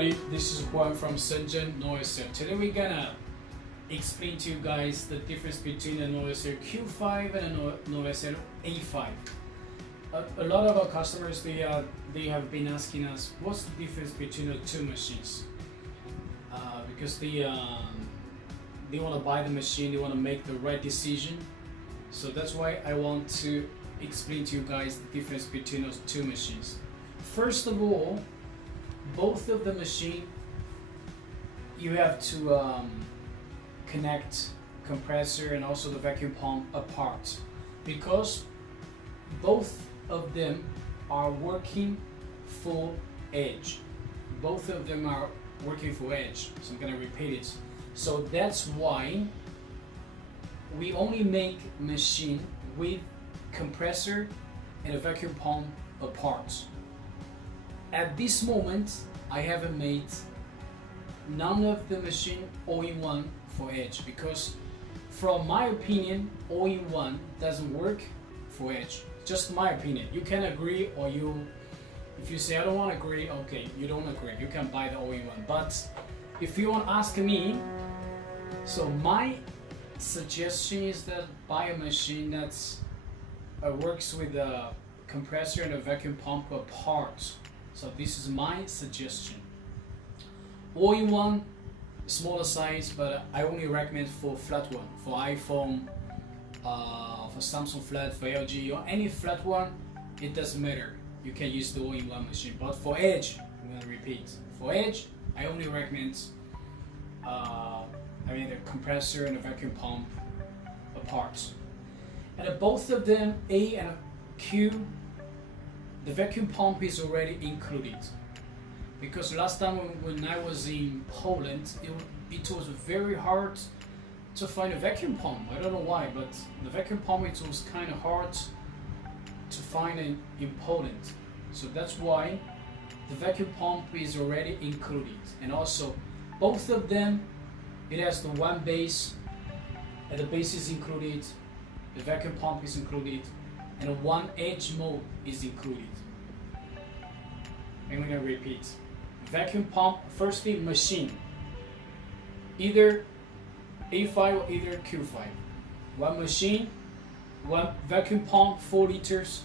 everybody, this is Juan from Shenzhen Novecel. Today we're gonna explain to you guys the difference between a Novecel Q5 and a Novecel A5. A lot of our customers, they have been asking us what's the difference between the two machines, because they want to buy the machine, they want to make the right decision. So that's why I want to explain to you guys the difference between those two machines. First of all, both of the machine, you have to connect compressor and also the vacuum pump apart, because both of them are working full edge. Both of them are working full edge. So I'm gonna repeat it. So that's why we only make machine with compressor and a vacuum pump apart. At this moment, I haven't made none of the machine all-in-one for edge, because from my opinion, all-in-one doesn't work for edge. Just my opinion. You can agree, or if you say I don't want to agree, okay, you don't agree. You can buy the all-in-one. But if you want to ask me, so my suggestion is that buy a machine that's works with a compressor and a vacuum pump apart. So this is my suggestion. All-in-one, smaller size, but I only recommend for flat one, for iPhone, for Samsung flat, for LG, or any flat one. It doesn't matter. You can use the all-in-one machine. But for edge, I'm gonna repeat. For edge, I only recommend the compressor and the vacuum pump apart. And both of them, A and Q, the vacuum pump is already included. Because last time when I was in Poland, it was very hard to find a vacuum pump. I don't know why, but the vacuum pump, it was kind of hard to find in Poland. So that's why the vacuum pump is already included. And also, both of them, it has the one base, and the base is included, the vacuum pump is included, and a one edge mode is included. I'm going to repeat. Vacuum pump, firstly machine, either A5 or either Q5. One machine, one vacuum pump, 4 liters,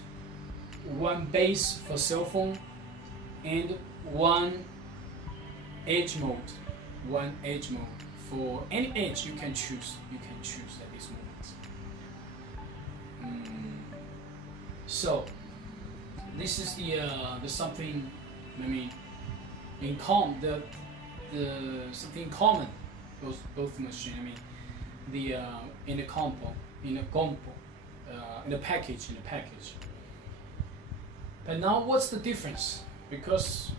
one base for cell phone, and one edge mode. One edge mode. For any edge you can choose. You can choose at this moment. So this is the something, maybe in common, the something in common, both machine. In the package. But now what's the difference? Because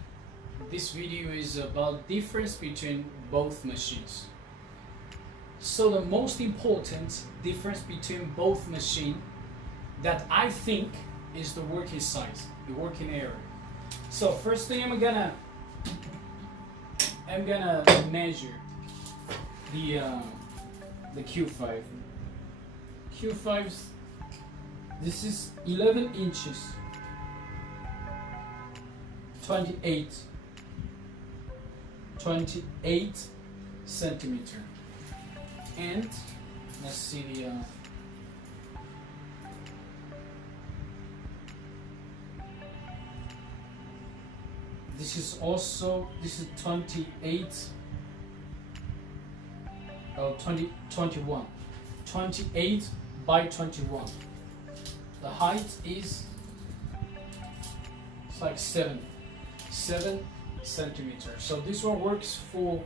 this video is about difference between both machines. So the most important difference between both machines that I think is the working size, the working area. So first thing I'm gonna measure the Q5. Q5's, this is 11 inches, 28 centimeter. And let's see this is 28, 21, 28 by 21. The height is, it's like 7 centimeters. So this one works for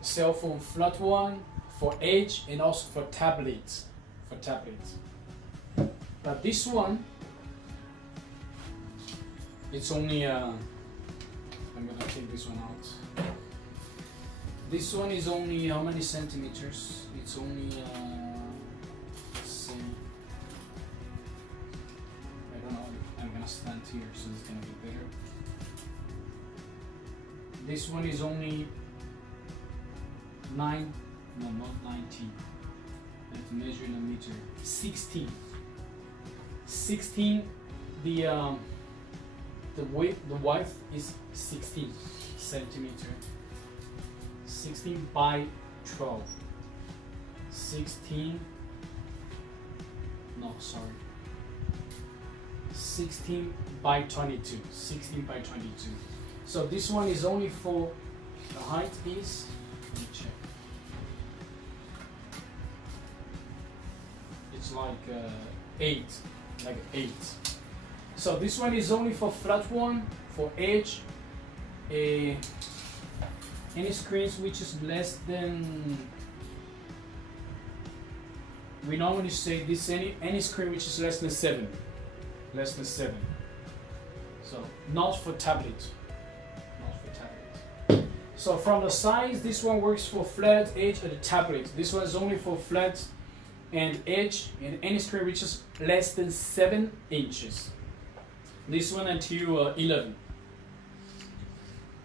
cell phone flat one, for edge, and also for tablets. But this one, it's only I'm gonna take this one out. This one is only how many centimeters? It's only let's see, I don't know, I'm gonna stand here so it's gonna be better. This one is only 9, no, not 19. Let's measure in a meter. 16. 16. The width is 16 centimeter. 16 by 12. 16. No, sorry. 16 by 22. 16 by 22. So this one is only for the height is. Let me check. It's like 8, like 8. So this one is only for flat one, for edge, any screens which is less than. We normally say this any screen which is less than 7, less than 7. So not for tablet, not for tablet. So from the size, this one works for flat, edge, and the tablet. This one is only for flat and edge and any screen which is less than 7 inches. This one until 11.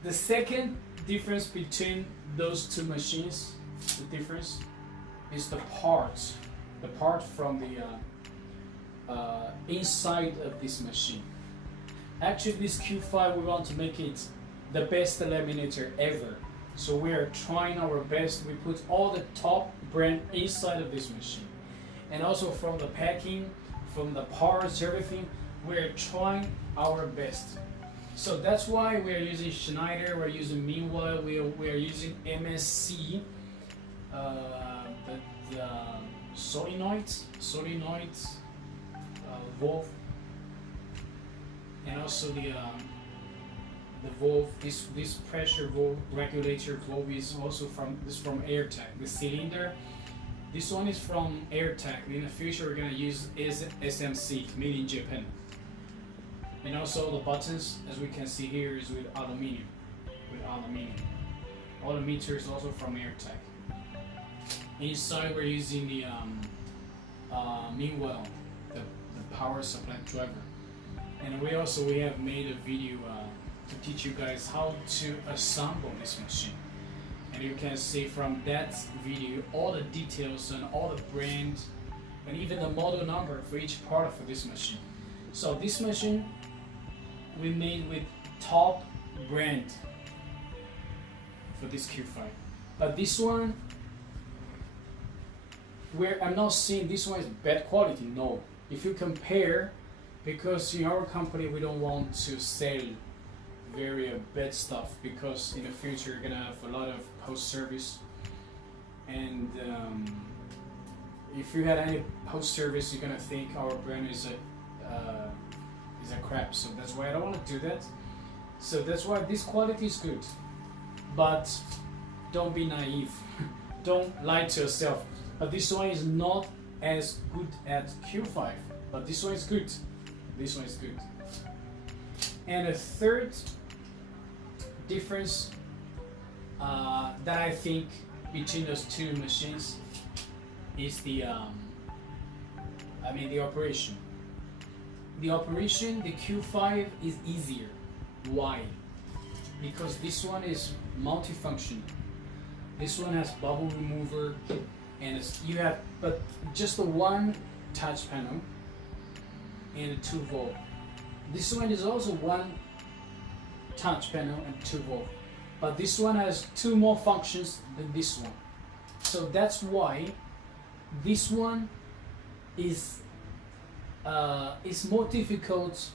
The second difference between those two machines, the difference is the parts. The part from the inside of this machine. Actually, this Q5 we want to make it the best laminator ever. So we are trying our best. We put all the top brand inside of this machine. And also from the packing, from the parts, everything, we're trying our best. So that's why we're using Schneider, we're using Meanwhile, we're using MSC, the solenoids, valve, and also the valve. This pressure valve, regulator valve is also from AirTech. The cylinder, this one is from AirTech. In the future, we're gonna use SMC, made in Japan. And also the buttons, as we can see here, is with aluminium. All the meter is also from AirTech. Inside, we're using the Meanwhile, the power supply driver. And we have made a video to teach you guys how to assemble this machine. And you can see from that video all the details and all the brands and even the model number for each part of this machine. So this machine we made with top brand for this Q5. But this one, where I'm not saying this one is bad quality, no. If you compare, because in our company we don't want to sell very bad stuff, because in the future you're gonna have a lot of post-service, and if you had any post-service, you're gonna think our brand is a crap. So that's why I don't want to do that. So that's why this quality is good, but don't be naive. Don't lie to yourself. But this one is not as good as Q5, but this one is good. This one is good. And a third difference that I think between those two machines is the operation. The operation, the Q5 is easier. Why? Because this one is multifunction. This one has bubble remover, and you have but just the one touch panel and a 2 volt. This one is also one touch panel and 2 volt, but this one has 2 more functions than this one. So that's why this one is more difficult,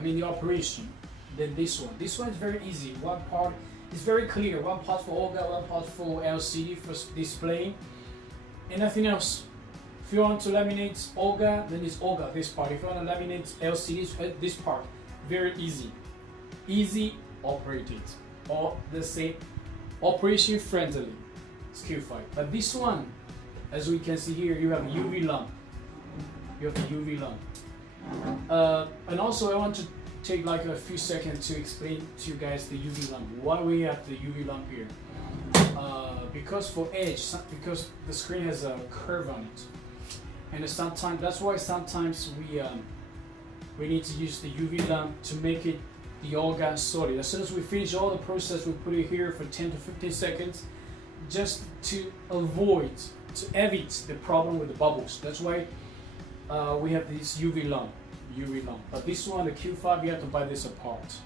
the operation, than this one. This one is very easy. One part is very clear. One part for Olga, one part for LCD for display, and nothing else. If you want to laminate Olga, then it's Olga, this part. If you want to laminate LCD, this part. Very easy. Easy operated. Or let's say operation friendly. It's Q5. But this one, as we can see here, you have UV lamp. You have the UV lamp. And also I want to take like a few seconds to explain to you guys the UV lamp. Why we have the UV lamp here? Because for edge, because the screen has a curve on it, and sometimes that's why sometimes we need to use the UV lamp to make it the Olga solid. As soon as we finish all the process, we put it here for 10 to 15 seconds, just to evit the problem with the bubbles. That's why we have this UV lamp. UV lamp. But this one, the Q5, you have to buy this apart.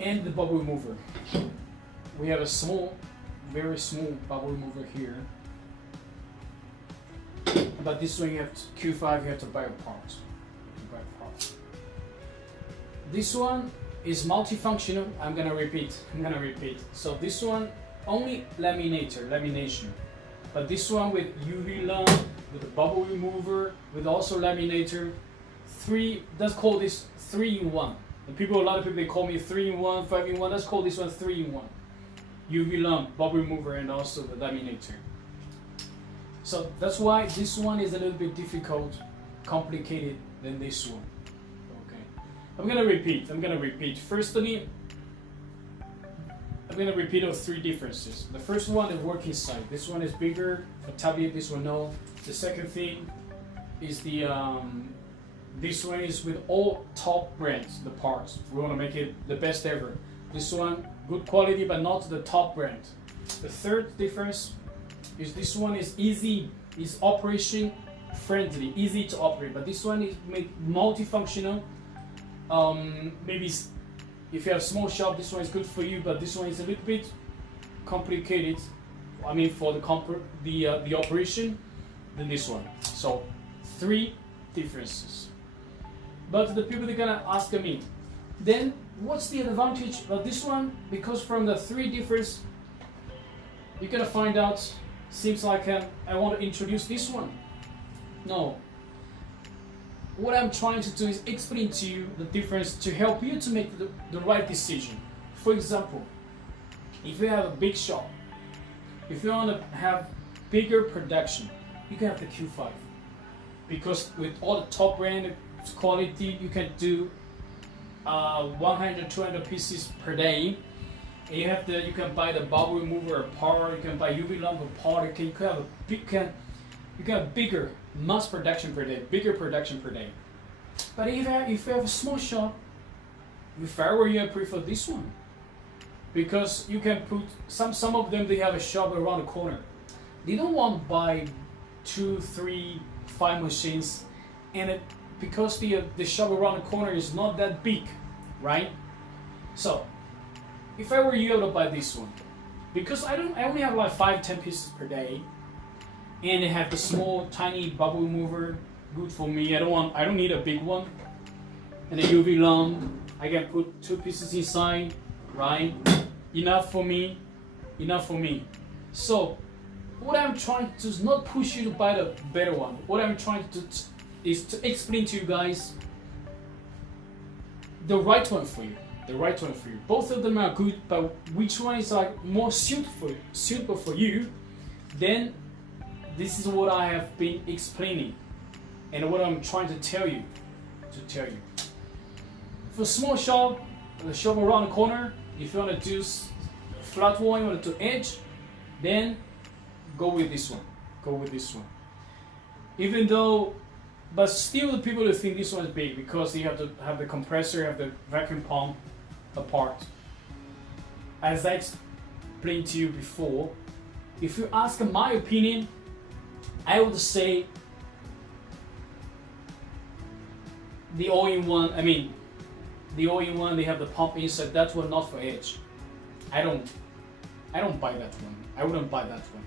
And the bubble remover. We have a small, very small bubble remover here. But this one, you have to, Q5, you have to buy apart. This one is multifunctional. I'm gonna repeat. So this one only lamination. But this one with UV lamp, with the bubble remover, with also laminator, let's call this 3-in-1. A lot of people they call me 3-in-1, 5-in-1. Let's call this one 3-in-1. UV lamp, bubble remover, and also the laminator. So that's why this one is a little bit difficult, complicated than this one. Okay, I'm gonna repeat. Firstly, I'm gonna repeat those 3 differences. The first one, the working side. This one is bigger for tablet. This one no. The second thing is the this one is with all top brands. The parts we want to make it the best ever. This one good quality, but not the top brand. The third difference is this one is easy, is operation friendly, easy to operate. But this one is multifunctional. Maybe if you have a small shop, this one is good for you, but this one is a little bit complicated. I mean, for the operation than this one. So 3 differences. But the people are gonna ask me, then what's the advantage of this one? Because from the 3 differences, you're gonna find out. Seems like I want to introduce this one. No. What I'm trying to do is explain to you the difference to help you to make the right decision. For example, if you have a big shop, if you want to have bigger production, you can have the Q5. Because with all the top brand quality, you can do 100, 200 pieces per day. And you can buy the bubble remover apart, you can buy UV lamp apart, you can have bigger mass production per day, bigger production per day. But if you have a small shop, if I were you, I prefer this one. Because you can put, some of them, they have a shop around the corner. They don't want to buy 2, 3, 5 machines, and because the shop around the corner is not that big, right? So, if I were you, I would buy this one. Because I only have like 5-10 pieces per day, and they have the small, tiny bubble remover, good for me. I don't need a big one. And the UV lamp, I can put 2 pieces inside, right? Enough for me. So, what I'm trying to do is not push you to buy the better one. What I'm trying to do is to explain to you guys the right one for you. Both of them are good, but which one is like more suitable for you? Then this is what I have been explaining, and what I'm trying to tell you. For small shop, the shop around the corner, if you want to do flat one, you want to do edge, then go with this one. Even though, but still the people that think this one is big because you have to have the compressor, have the vacuum pump apart. As I explained to you before, if you ask my opinion, I would say the all-in-one, they have the pump inside. That one not for edge. I don't buy that one. I wouldn't buy that one.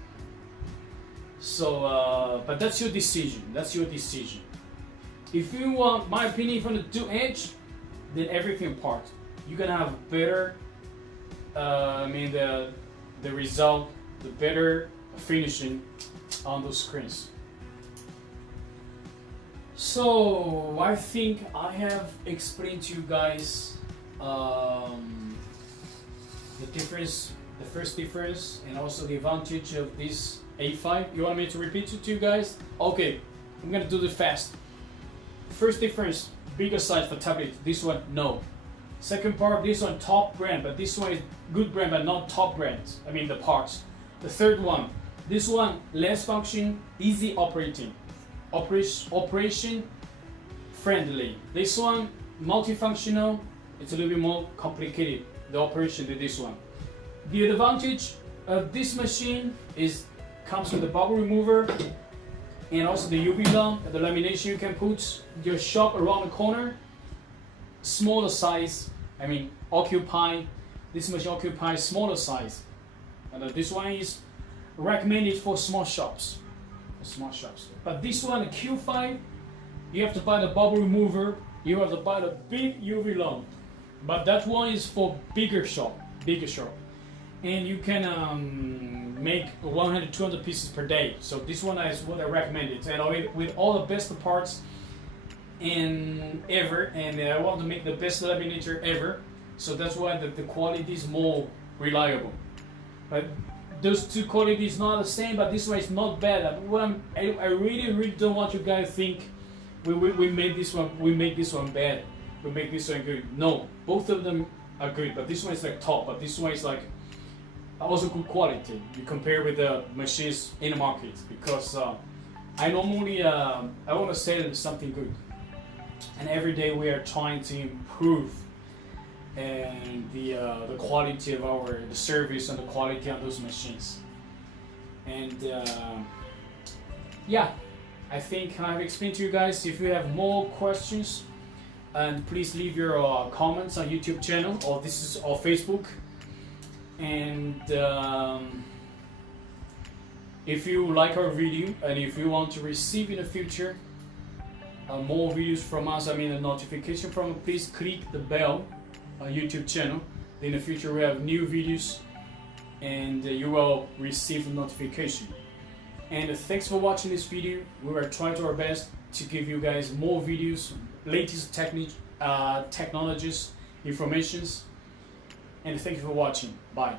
So, but that's your decision. If you want my opinion, if you want to do edge, then everything apart. You're gonna have better, the result, the better finishing on those screens. So I think I have explained to you guys the difference, the first difference, and also the advantage of this A5. You want me to repeat it to you guys? Okay, I'm gonna do it fast. First difference, bigger size for tablet. This one, no. Second part, this one top brand, but this one is good brand, but not top brand. The parts. The third one, this one less function, easy operating, operation friendly. This one multifunctional. It's a little bit more complicated, the operation than this one. The advantage of this machine is comes with a bubble remover, and also the UV lamp, the lamination you can put your shop around the corner, smaller size. I mean, this machine occupies smaller size, and this one is recommended for small shops. But this one, the Q5, you have to buy the bubble remover. You have to buy the big UV lamp. But that one is for bigger shop, and you can make 100, 200 pieces per day. So this one is what I recommended, and with all the best parts ever, and I want to make the best laminator ever. So that's why the quality is more reliable. But those two qualities not the same, but this one is not bad. I really don't want you guys to think we made this one bad, we make this one good. No, both of them are good, but this one is like top, but this one is like also good quality. You compare with the machines in the market, because I normally I want to sell something good, and every day we are trying to improve and the quality of the service and the quality of those machines. And yeah, I think I've explained to you guys. If you have more questions, and please leave your comments on YouTube channel, or this is or Facebook. And if you like our video, and if you want to receive in the future more videos from us, a notification from, please click the bell on YouTube channel. In the future we have new videos, and you will receive the notification. And thanks for watching this video. We are trying our best to give you guys more videos, latest technologies, informations. And thank you for watching. Bye.